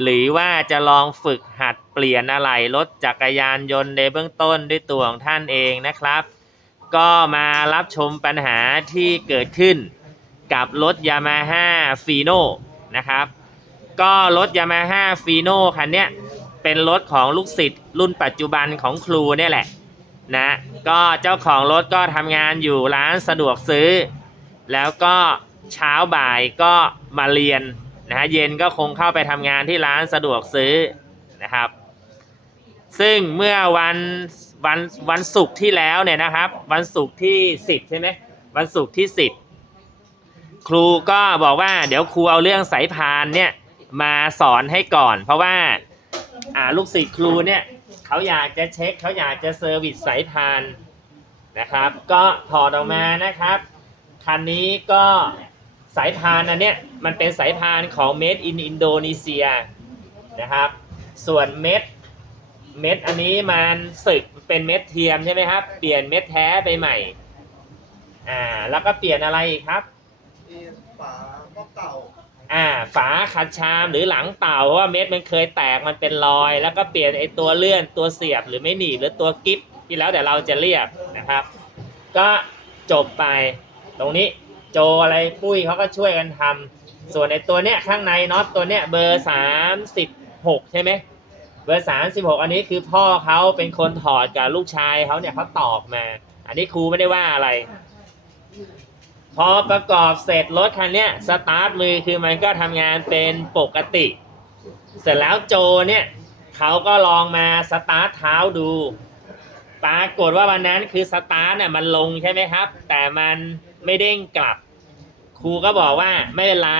หรือว่าจะลองฝึกหัดเปลี่ยนอะไหล่รถจักรยานยนต์ในเบื้องต้นด้วยตัวของท่านเองนะครับ ก็มารับชมปัญหาที่เกิดขึ้นกับรถ Yamaha f i n o นะครับ ก็รถ Yamaha f i n o คันเนี้ยเป็นรถของลูกศิษย์รุ่นปัจจุบันของครูเนี่ยแหละนะก็เจ้าของรถก็ทำงานอยู่ร้านสะดวกซื้อ แล้วก็เช้าบ่ายก็มาเรียน นะฮะเย็นก็คงเข้าไปทำงานที่ร้านสะดวกซื้อนะครับ ซึ่งเมื่อวันวันวันศุกร์ที่แล้วเนี่ยนะครับ วันศุกร์ที่สิบใช่ไหมวันศุกร์ที่สิบครูก็บอกว่าเดี๋ยวครูเอาเรื่องสายพานเนี่ยมาสอนให้ก่อน เพราะว่าอ่าลูกศิษย์ครูเนี่ยเขาอยากจะเช็คเขาอยากจะเซอร์วิสสายพานนะครับ ก็ถอดออกมานะครับ คันนี้ก็ สายพานอันเนี้ยมันเป็นสายพานของ Made in Indonesia นะครับ ส่วนเม็ดเม็ดอันนี้มันสึกเป็นเม็ดเทียมใช่ไหมครับ เปลี่ยนเม็ดแท้ไปใหม่อ่าแล้วก็เปลี่ยนอะไรอีกครับมีฝาก็เก่าอ่าฝาขัดชามหรือหลังเต่าเพราะว่าเม็ดมันเคยแตกมันเป็นรอย แล้วก็เปลี่ยนไอตัวเลื่อนตัวเสียบหรือไม่หนีบหรือตัวกิฟที่แล้วแต่เราจะเรียกนะครับ ก็จบไปตรงนี้ โจอะไรปุ้ยเขาก็ช่วยกันทำส่วนไอตัวเนี้ยข้างในน็อตตัวเนี้ยเบอร์สามสิบหกใช่ไหมเบอร์สามสิบหกอันนี้คือพ่อเขาเป็นคนถอดกับลูกชายเขาเนี่ยเขาตอกมา อันนี้ครูไม่ได้ว่าอะไร พอประกอบเสร็จรถคันเนี้ยสตาร์ทมือคือมันก็ทำงานเป็นปกติ เสร็จแล้วโจเนี่ยเขาก็ลองมาสตาร์ทเท้าดูปรากฏว่าวันนั้นคือสตาร์ทเนี่ยมันลงใช่ไหมครับ แต่มัน ไม่เด้งกลับ ครูก็บอกว่าไม่เป็นไร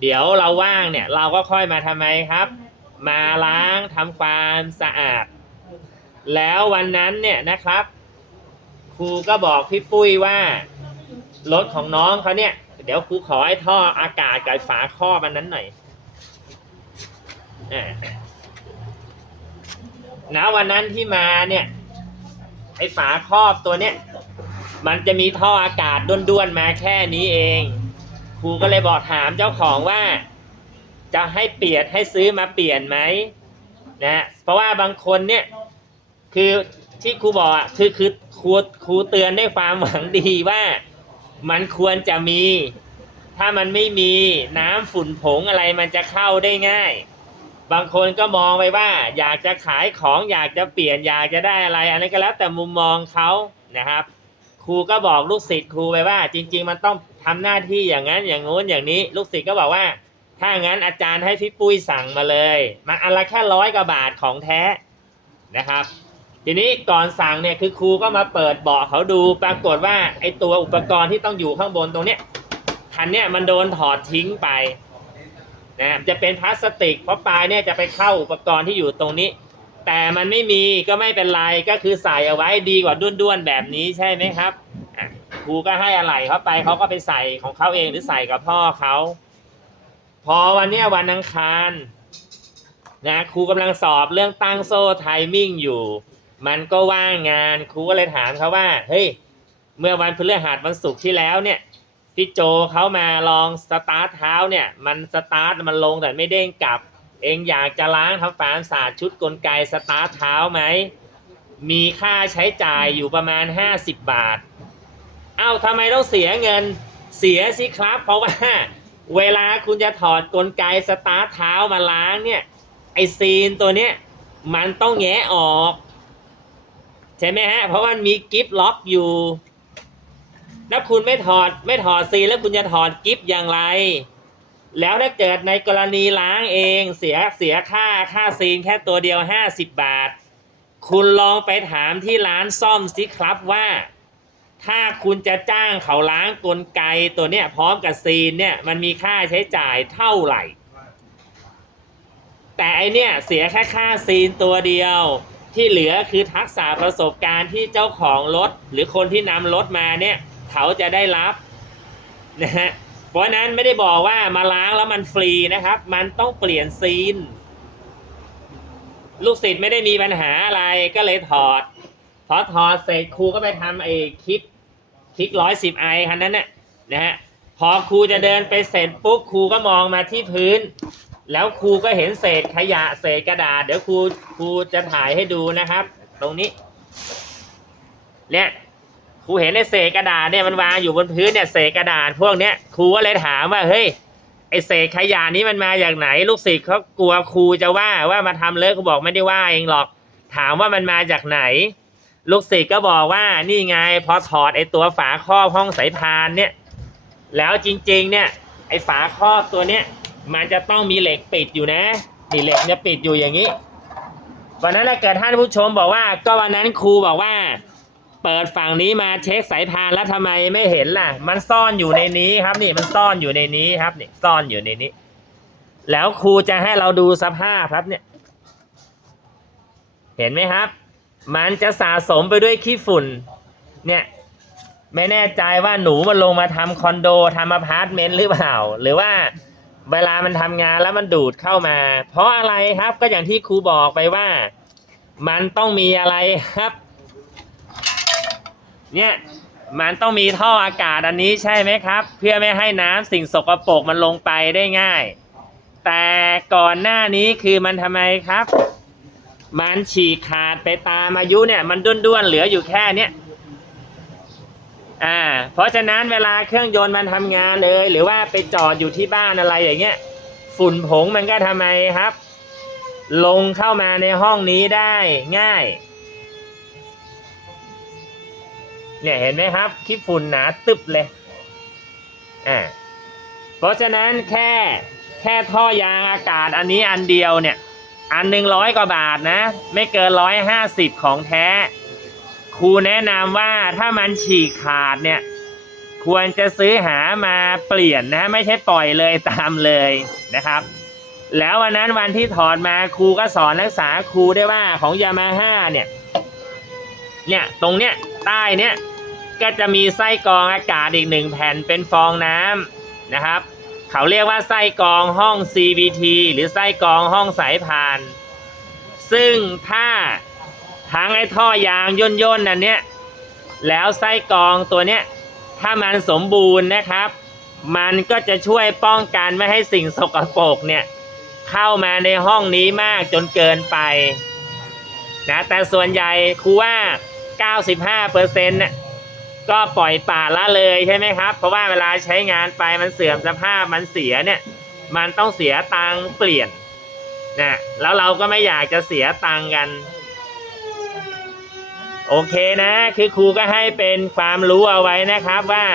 เดี๋ยวเราว่างเนี่ย เราก็ค่อยมาทำไมครับ มาล้างทำความสะอาด แล้ววันนั้นเนี่ยนะครับ ครูก็บอกพี่ปุ้ยว่ารถของน้องเขาเนี่ย เดี๋ยวครูขอให้ท่ออากาศกับฝาครอบมันนั้นหน่อยอ่าณวันนั้นที่มาเนี่ยไอฝาครอบตัวเนี้ย มันจะมีท่ออากาศด้วนๆมาแค่นี้เอง ครูก็เลยบอกถามเจ้าของว่า จะให้เปลี่ยนให้ซื้อมาเปลี่ยนไหมนะเพราะว่าบางคนเนี่ยคือที่ครูบอกอะคือคือครูครูเตือนด้วยความหวังดีว่า มันควรจะมี ถ้ามันไม่มีน้ำฝุ่นผงอะไรมันจะเข้าได้ง่าย บางคนก็มองไปว่า อยากจะขายของอยากจะเปลี่ยนอยากจะได้อะไรอันนี้นก็แล้วแต่มุมมองเขานะครับ ครูก็บอกลูกศิษย์ครูไปว่า จริง ๆ มันต้องทำหน้าที่อย่างนั้นอย่างงู้นอย่างนี้ ลูกศิษย์ก็บอกว่า ถ้างั้นอาจารย์ให้พี่ปุ้ยสั่งมาเลย มันอันละแค่ร้อยกว่าบาทของแท้นะครับ ทีนี้ก่อนสั่งเนี่ยคือครูก็มาเปิดเบาะเขาดูปรากฏว่าไอตัวอุปกรณ์ที่ต้องอยู่ข้างบนตรงเนี้ยคันเนี้ยมันโดนถอดทิ้งไปนะจะเป็นพลาสติก เพราะปลายเนี่ยจะไปเข้าอุปกรณ์ที่อยู่ตรงนี้ แต่มันไม่มีก็ไม่เป็นไรก็คือใส่เอาไว้ดีกว่าด้วนๆแบบนี้ใช่ไหมครับครูก็ให้อะไหล่เขาไปเขาก็ไปใส่ของเขาเองหรือใส่กับพ่อเขาพอวันนี้วันอังคารนะครูกำลังสอบเรื่องตั้งโซ่ไทมิ่งอยู่ มันก็ว่างงานครูก็เลยถามเขาว่าเฮ้ยเมื่อวันพฤหัสวันศุกร์ที่แล้วเนี่ยพี่โจเขามาลองสตาร์ทเท้าเนี่ย มันสตาร์ทมันลงแต่ไม่เด้งกลับ เองอยากจะล้างทำความสะอาดชุดกลไกสตาร์ทเท้าไหม มีค่าใช้จ่ายอยู่ประมาณ 50 บาท เอ้าทำไมต้องเสียเงิน เสียสิครับ เพราะว่า เวลาคุณจะถอดกลไกสตาร์ทเท้ามาล้างเนี่ย ไอซีนตัวเนี้ยมันต้องแงะออก ใช่ไหมฮะ เพราะว่ามีกิฟล็อกอยู่ แล้วคุณไม่ถอดไม่ถอดซีนแล้วคุณจะถอดกิฟอย่างไร แล้วถ้าเกิดในกรณีล้างเองเสียเสียค่าค่าซีนแค่ตัวเดียว 50 บาท คุณลองไปถามที่ร้านซ่อมสิครับว่า ถ้าคุณจะจ้างเขาล้างกลไกตัวเนี้ยพร้อมกับซีนเนี่ยมันมีค่าใช้จ่ายเท่าไหร่ แต่ไอเนี่ยเสียแค่ค่าซีนตัวเดียวที่เหลือคือทักษะประสบการณ์ที่เจ้าของรถ หรือคนที่นำรถมาเนี่ย เขาจะได้รับนะฮะ เพราะนั้นไม่ได้บอกว่ามาล้างแล้วมันฟรีนะครับ มันต้องเปลี่ยนซีน ลูกศิษย์ไม่ได้มีปัญหาอะไรก็เลยถอด พอถอดเสร็จครูก็ไปทำไอ้คลิกคลิกร้อยสิบไอคันนั้นน่ะนะฮะพอครูจะเดินไปเสร็จปุ๊บครูก็มองมาที่พื้น แล้วครูก็เห็นเศษขยะเศษกระดาษ เดี๋ยวครูครูจะถ่ายให้ดูนะครับ ตรงนี้ เนี่ย ครูเห็นในเศษกระดาษเนี่ยมันวางอยู่บนพื้นเนี่ยเศษกระดาษพวกเนี้ยครูก็เลยถามว่าเฮ้ยไอ้เศษขยะนี้มันมาจากไหน ลูกศิษย์เขากลัวครูจะว่าว่ามาทำเลอะครูบอกไม่ได้ว่าเองหรอก ถามว่ามันมาจากไหน ลูกศิษย์ก็บอกว่านี่ไงพอถอดไอ้ตัวฝาครอบห้องสายพานเนี่ยแล้วจริงๆเนี่ยไอ้ฝาครอบตัวเนี้ยมันจะต้องมีเหล็กปิดอยู่นะนี่เหล็กเนี่ยปิดอยู่อย่างนี้วันนั้นถ้าเกิดท่านผู้ชมบอกว่าก็วันนั้นครูบอกว่า เปิดฝั่งนี้มาเช็คสายพานแล้วทำไมไม่เห็นล่ะ มันซ่อนอยู่ในนี้ครับนี่มันซ่อนอยู่ในนี้ครับนี่ซ่อนอยู่ในนี้ แล้วครูจะให้เราดูสภาพครับเนี่ย เห็นไหมครับ มันจะสะสมไปด้วยขี้ฝุ่น เนี่ยไม่แน่ใจว่าหนูมันลงมาทำคอนโดทำอพาร์ตเมนต์หรือเปล่า หรือว่าเวลามันทำงานแล้วมันดูดเข้ามา เพราะอะไรครับก็อย่างที่ครูบอกไปว่า มันต้องมีอะไรครับ เนี่ยมันต้องมีท่ออากาศอันนี้ใช่ไหมครับ เพื่อไม่ให้น้ำสิ่งสกปรกมันลงไปได้ง่าย แต่ก่อนหน้านี้คือมันทำไมครับ มันฉีกขาดไปตามอายุเนี่ย มันด้วนๆเหลืออยู่แค่เนี้ยอ่า เพราะฉะนั้นเวลาเครื่องยนต์มันทำงานเลยหรือว่าไปจอดอยู่ที่บ้านอะไรอย่างเงี้ยฝุ่นผงมันก็ทำไมครับ ลงเข้ามาในห้องนี้ได้ง่าย เนี่ยเห็นไหมครับขี้ฝุ่นหนาตึบเลยอ่าเพราะฉะนั้นแค่แค่ท่อยางอากาศอันนี้อันเดียวเนี่ย อันหนึ่งร้อยกว่าบาทนะ ไม่เกินร้อยห้าสิบของแท้ ครูแนะนำว่าถ้ามันฉีกขาดเนี่ย ควรจะซื้อหามาเปลี่ยนนะ ไม่ใช่ปล่อยเลยตามเลยนะครับ แล้ววันนั้นวันที่ถอดมาครูก็สอนนักศึกษาครูได้ว่าของยามาฮ่าเนี่ย เนี่ยตรงเนี้ยใต้เนี้ย ก็จะมีไส้กรองอากาศอีกหนึ่งแผ่นเป็นฟองน้ำนะครับ เขาเรียกว่าไส้กรองห้อง CVT หรือไส้กรองห้องสายพาน ซึ่งถ้าทั้งไอ้ท่อยางย่นๆนั่นเนี้ยแล้วไส้กรองตัวเนี้ยถ้ามันสมบูรณ์นะครับ มันก็จะช่วยป้องกันไม่ให้สิ่งสกปรกเนี่ยเข้ามาในห้องนี้มากจนเกินไปนะแต่ส่วนใหญ่ครูว่า 95เปอร์เซ็นต์น่ะ ก็ปล่อยป่าละเลยใช่ไหมครับ เพราะว่าเวลาใช้งานไปมันเสื่อมสภาพมันเสียเนี่ย มันต้องเสียตังเปลี่ยนนะแล้วเราก็ไม่อยากจะเสียตังกัน โอเคนะ คือครูก็ให้เป็นความรู้เอาไว้นะครับว่า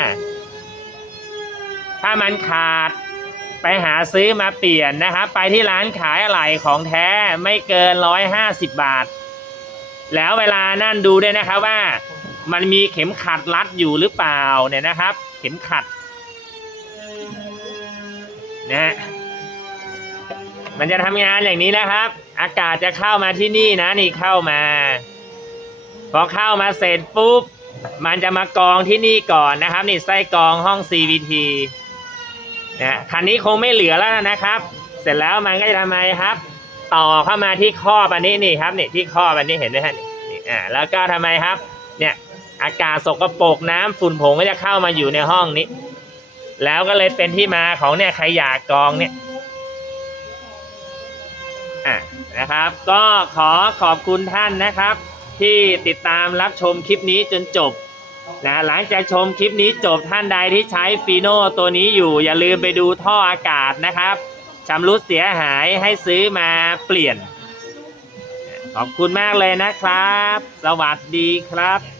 ถ้ามันขาดไปหาซื้อมาเปลี่ยนนะครับ ไปที่ร้านขายอะไหล่ของแท้ไม่เกินร้อยห้าสิบบาท แล้วเวลานั่นดูด้วยนะครับว่า มันมีเข็มขัดรัดอยู่หรือเปล่าเนี่ยนะครับ เข็มขัดนะมันจะทำงานอย่างนี้นะครับ อากาศจะเข้ามาที่นี่นะนี่เข้ามา พอเข้ามาเสร็จปุ๊บมันจะมากองที่นี่ก่อนนะครับ นี่ไส้กรองห้อง CVT นะคันนี้คงไม่เหลือแล้วนะครับ เสร็จแล้วมันก็จะทำไมครับ ต่อเข้ามาที่ครอบอันนี้นี่ครับนี่ที่ครอบอันนี้เห็นไหมฮะนี่นี่อ่าแล้วก็ทำไมครับ เนี่ย อากาศสกปรกน้ำฝุ่นผงก็จะเข้ามาอยู่ในห้องนี้ แล้วก็เลยเป็นที่มาของเนี่ยขยะกองเนี่ยอะนะครับ ก็ขอขอบคุณท่านนะครับ ที่ติดตามรับชมคลิปนี้จนจบนะหลังจากชมคลิปนี้จบท่านใดที่ใช้ฟีโน่ตัวนี้อยู่ อย่าลืมไปดูท่ออากาศนะครับชำรุดเสียหายให้ซื้อมาเปลี่ยน ขอบคุณมากเลยนะครับ สวัสดีครับ